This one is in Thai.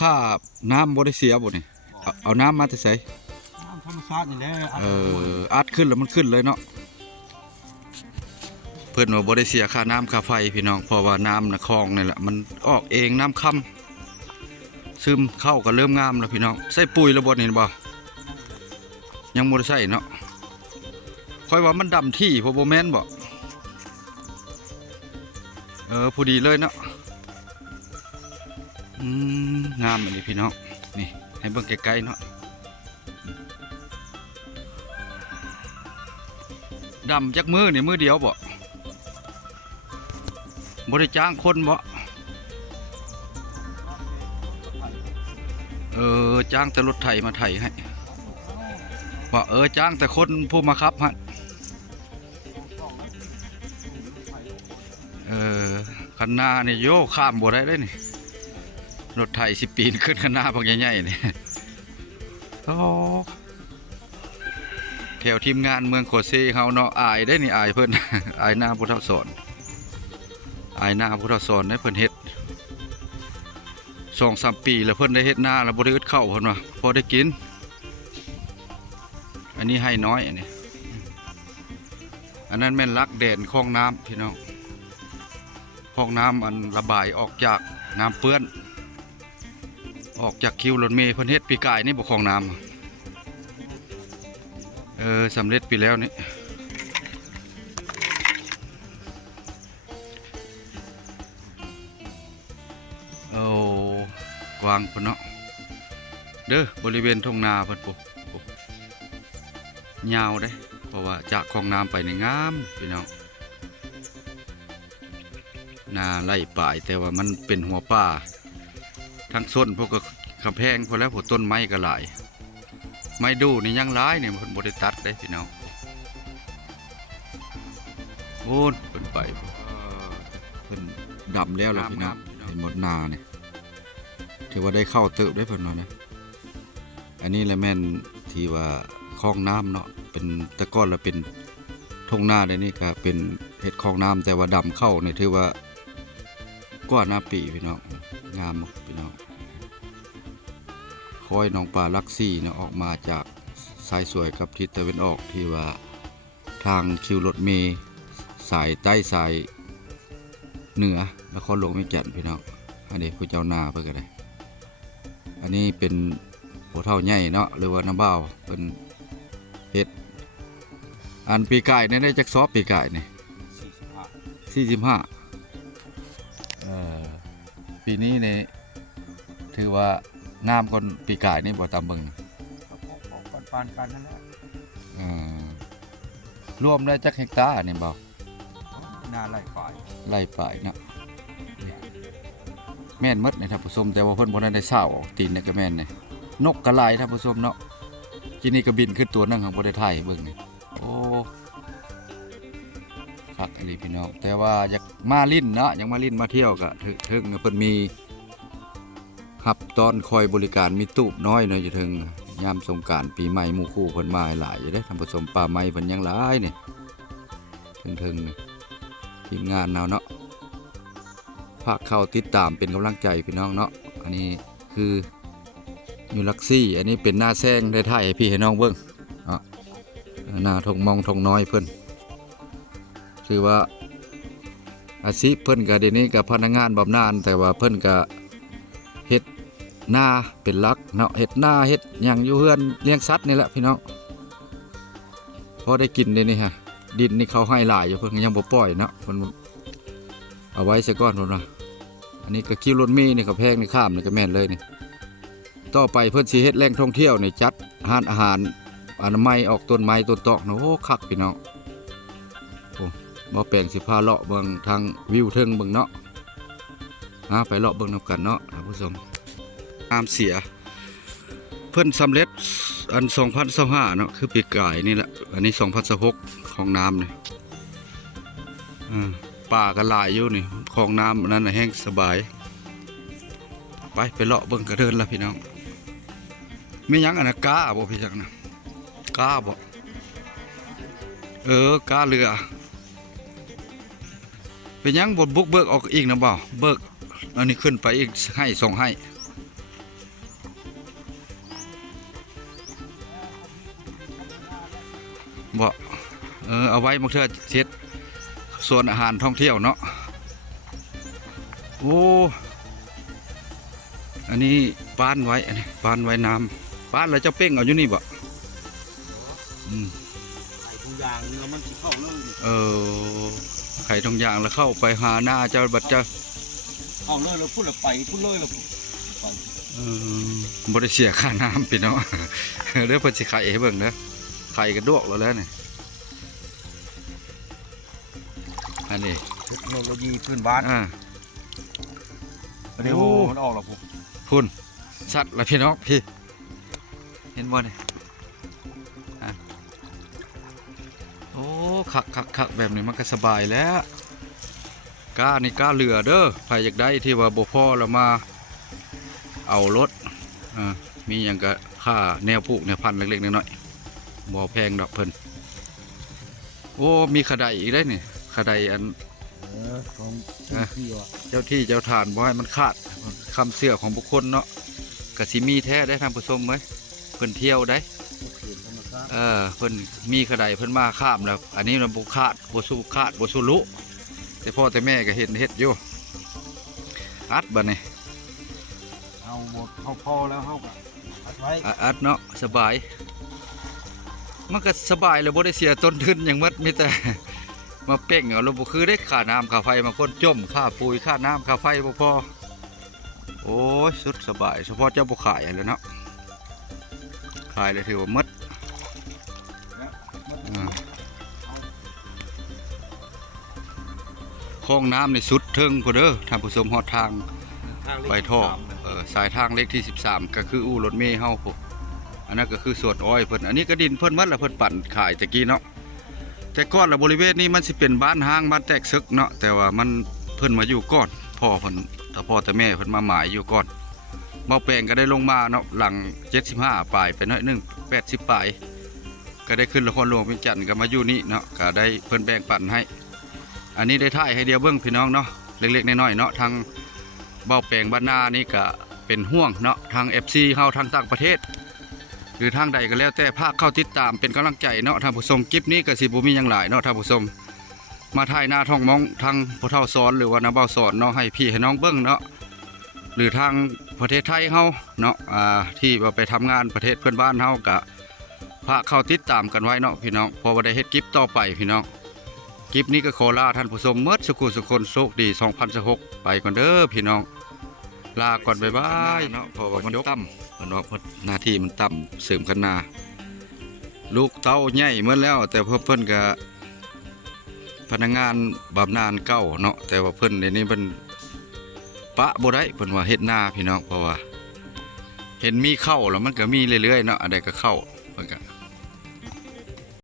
ค่าน้ำบ่ได้เสียบ่นี่เอาน้ำมาแต่ไสน้ำธรรมชาตินี่แหละอัดขึ้นแล้วมันขึ้นเลยเนาะเพิ่นว่าบ่ได้เสียค่าน้ำค่าไฟพี่น้องเพราะว่าน้ำในคลองนี่แหละมันออกเองน้ำค่ำซึมเข้าก็เริ่มงามแล้วพี่น้องใส่ปุ๋ยแล้วบ่นี่บ่ยังบ่ได้ใส่เนาะค่อยว่ามันดำที่พอบ่แม่นบ่พอดีเลยเนาะงามอันนี้พี่น้องนี่ให้เบิ่งไกลๆเนาะดำจักมือนี่มือเดียวบ่ได้จ้างคนบ่จ้างแต่รถไถมาไถให้บ่จ้างแต่คนผู้มาขับฮะคันนาเนี่ยโยข้ามบ่ได้เลยนี่รถไถ10 ปีขึ้นคันนาพวกใหญ่ๆนี่แถวทีมงานเมืองโคเซเฮาเนาะอายได้นี่อายเพิ่น อายหน้าพุทธสอนอายหน้าพุทธสอนได้เพิ่นเฮ็ด2-3 ปีแล้วเพิ่นได้เฮ็ดหน้าแล้วบ่ได้อึดเข้าเพิ่นว่าพอได้กินอันนี้ให้น้อยอันนี้อันนั้นแม่นลักแดนคลองน้ำพี่น้องคลองน้ำอันระบายออกจากน้ำเปื้อนออกจากคิวรถเมล์เพิ่นเฮ็ดปีกายนี่บ่คลองน้ำสำเร็จไปแล้วนี่กว้างพุ่นเนาะเด้อบริเวณทุ่งนาเพิ่นปุ๊บยาวเด้เพราะว่าจากคลองน้ำไปในงามพี่น้องนาไล่ป่ายแต่ว่ามันเป็นหัวป่าทั้งส้นพวกกระแพงพอแล้วพวกต้นไม้ก็หลายไม้ดูนี่ยังร้ายเนี่ยมันบริตัดได้พี่น้องโอ้เป็นไปเพิ่นดำแล้วล่ะพี่น้องเห็นหมดนาเนี่ยถือว่าได้เข้าเติบได้เพิ่นว่านะอันนี้แหละแม่นที่ว่าคลองน้ำเนาะเป็นตะก้อนแล้วเป็นทุ่งนาได้นี่ก็เป็นเห็ดคลองน้ำแต่ว่าดำเข้าเนี่ยถือว่ากว่าหน้าปีพี่น้องงามพี่น้องคอยน้องปลาลักซี่เนี่ยออกมาจากสายสวยกับทิศตะวันออกที่ว่าทางคิวรถเมย์สายใต้สายเหนือนครหลวงไม่แก่นพี่น้องอันนี้ผู้เจ้านาเพื่อกันเลยอันนี้เป็นหัวเท่าใหญ่เนาะหรือว่าน้ำเบ้าเป็นเห็ดอันปีกายเนี่ยได้จักซอบปีกายเนี่ย45ปีนี้เนี่ยถือว่างามก่อนปีกายนี่บ่ตามเบิ่งก่อนปานกันนั่นแหละรวมได้จักเฮกตาร์นี่บ่นาไล่ป่ายเนาะแม่นหมดในท่านผู้ชมแต่ว่าเพิ่นบ่ได้เศร้าตีนนี่ก็แม่นนี่นกกระลายท่านผู้ชมเนาะทีนี้ก็บินขึ้นตัวนึงของบ่ได้ถ่ายเบิ่งนี่โอ้คักอันนี้พี่น้องแต่ว่าอยากมาลิ้นเนาะยังมาลิ้นมาเที่ยวก็ถึงเพิ่นมีหับตอนคอยบริการมีตูบน้อยหน่อยจะถึงยามสงกรานต์ปีใหม่หมู่คู่เพิ่นมาหลายอยู่เด้ท่านผู้ชมป่าไม้เพิ่นยังหลายนี่ถึงทีมงานเนาะฝากเข้าติดตามเป็นกำลังใจพี่น้องเนาะอันนี้คืออยู่ลักซี่อันนี้เป็นหน้าแซงได้ถ่ายให้พี่ให้น้องเบิ่งหน้าทงมองทงน้อยเพิ่นคือว่าอาชีพเพิ่นก็เดี๋ยวนี้กับพนักงานบำนาญแต่ว่าเพิ่นก็เฮ็ดหน้าเป็นหลักเนาะเฮ็ดหน้าเฮ็ดอย่างอยู่เฮือนเลี้ยงสัตว์นี่แหละพี่น้องพอได้กินนี่ฮะดินนี่เขาให้หลายอยู่เพิ่นยังบ่ปล่อยเนาะเพิ่นเอาไว้ซะก่อนเพิ่นว่าอันนี้ก็คิวรถเมล์นี่ก็แพงนี่ข้ามนี่ก็แม่นเลยนี่ต่อไปเพิ่นสิเฮ็ดแหล่งท่องเที่ยวนี่จัดอาหารอนามัยออกต้นไม้ต้นตอกโอ้คักพี่น้องโอ้บ่แปลงสิพาเลาะเบิ่งทางวิวเทิงเบิ่งเนาะไปเลาะเบิ่งนำกันเนาะท่านผู้ชมงามเสียเพิ่นสำเร็จอัน2025เนาะคือปีกายนี่แหละอันนี้2026ของน้ำนี่ป่าก็หลายอยู่นี่ของน้ำนั่นน่ะแห้งสบายไปเลาะเบิ่งกระเดินละพี่น้องมีหยังอันน่ะกาบ่พี่จักนะกาบ่กาเรือเป็นหยังบ่บุกเบิกออกอีกนะบ่เบิกอันนี้ขึ้นไปอีกให้ส่งให้ บ่เอาไว้บางเทื่อเช็ดส่วนอาหารท่องเที่ยวเนาะโอ้อันนี้ป้านไว้อันนี้ป้านไว้น้ำป้านแล้วเจ้าเป้งเอาอยู่นี่บ่อืม ไข่ทุกอย่างเนื้อมันสิเข้าเลย ไข่ทองอย่างแล้วเข้าไปหาหน้าเจ้าบัดเจ้า เข้าเลยเราพูดแล้วไปพูดเลยเราไป บริเสียค่าน้ำพี่เนาะ เรื่องเพิ่นสิไข่ให้เบิ่งเด้อไข่กระดวกแล้วนี่อันนี้ เทคโนโลยีพื้นบ้าน เดี๋ยว โอ้ มันออกแล้วผม คุณสัตว์ละพี่น้องพี่เห็นบ่เนี่ยอ่ะโอ้คักแบบนี้มันก็สบายแล้วกล้านี่กล้าเหลือเด้อใครอยากได้ที่ว่าบ่พอแล้วมาเอารถมีอย่างก็ค่าแนวปลูกแนวพันธุ์เล็กๆน้อยๆบ่แพงดอกเพิ่นโอ้มีขะไดอีกได้นี่ขะไดอัน ของ ที่ว่ะ เจ้าที่เจ้าฐานบ่ให้มันขาดคำเสื่อของบุคคลเนาะกสิมีแท้ได้ทางผู้ชมไหมเพิ่นเที่ยวได้เพิ่นมีขะไดเพิ่นมาข้ามแล้ว อันนี้มันบุขาดบ่สู้ขาดบ่สู้ลุแต่พ่อแต่แม่ก็เฮ็ดอยู่อัดบัดนี้ เอาหมดเข้าพอแล้วเข้ากันอัดไว้ อัดเนาะสบาย มันก็สบายแล้วบ่ได้เสียต้นทุนหยังหมดมีแต่ มาเป่งเอาแล้วบ่คือได้ค่าน้ำค่าไฟมาคนจมค่าปุ๋ยค่าน้ำค่าไฟบ่พอโอ้ยสุดสบายเฉพาะเจ้าบ่ขายแล้วเนาะขายเลยถือว่าหมดคลองน้ำในสุดเทิงพุ่นเด้อท่านผู้ชมฮอดทางไปท่อสายทางเลขที่13ก็คืออู่รถเมล์เฮาพุ่นอันนั้นก็คือสวนอ้อยเพิ่นอันนี้ก็ดินเพิ่นหมดแล้วเพิ่นปั่นขายตะกี้เนาะแต่ก่อนละบริเวณนี้มันสิเป็นบ้านห้างบ้านแตกซึกเนาะแต่ว่ามันเพิ่นมาอยู่ก่อนพ่อเพิ่นแต่พ่อแต่แม่เพิ่นมาหมายอยู่ก่อนเมาแปลงก็ได้ลงมาเนาะหลัง75ปลายไปหน่อยนึง80ปลายก็ได้ขึ้นละครหลวงเวียงจันทน์ก็มาอยู่นี่เนาะก็ได้เพิ่นแบ่งปันให้อันนี้ได้ถ่ายให้เดียวเบิ่งพี่น้องเนาะเล็กๆน้อยๆเนาะทางเบ้าแปลงบ้านนานี่ก็เป็นห่วงเนาะทาง FC เฮาทางต่างประเทศหรือทางใดก็แล้วแต่ภาคเข้าติดตามเป็นกำลังใจเนาะท่านผู้ชมคลิปนี้ก็สิบ่มีหยังหลายเนาะท่านผู้ชมมาถ่ายหน้าท้องมองทางผู้เฒ่าสอนหรือว่าน้าเบาสอนเนาะให้พี่ให้น้องเบิ่งเนาะหรือทางประเทศไทยเฮาเนาะที่ว่าไปทำงานประเทศเพื่อนบ้านเฮาก็ภาคเข้าติดตามกันไว้เนาะพี่น้องพอบ่ได้เฮ็ดคลิปต่อไปพี่น้องคลิปนี้ก็ขอลาท่านผู้ชมเมิดสุขุสุคนโชคดี2016ไปก่อนเด้อพี่น้องลาก่อนบ๊ายบายเนาะเพราะว่ามันต่ำมันว่าหน้าที่มันต่ำเสริมกันนาลูกเต้าใหญ่เมื่อแล้วแต่เพิ่นก็พนักงานบำนาญเก่าเนาะแต่ว่าเพิ่นเดี๋ยวนี้เพิ่นปะบ่ได้เพิ่นว่าเฮ็ดนาพี่น้องเพราะว่าเห็นมีเข้าแล้วมันก็มีเรื่อยๆเนาะอันใดก็เข้าเพิ่นก็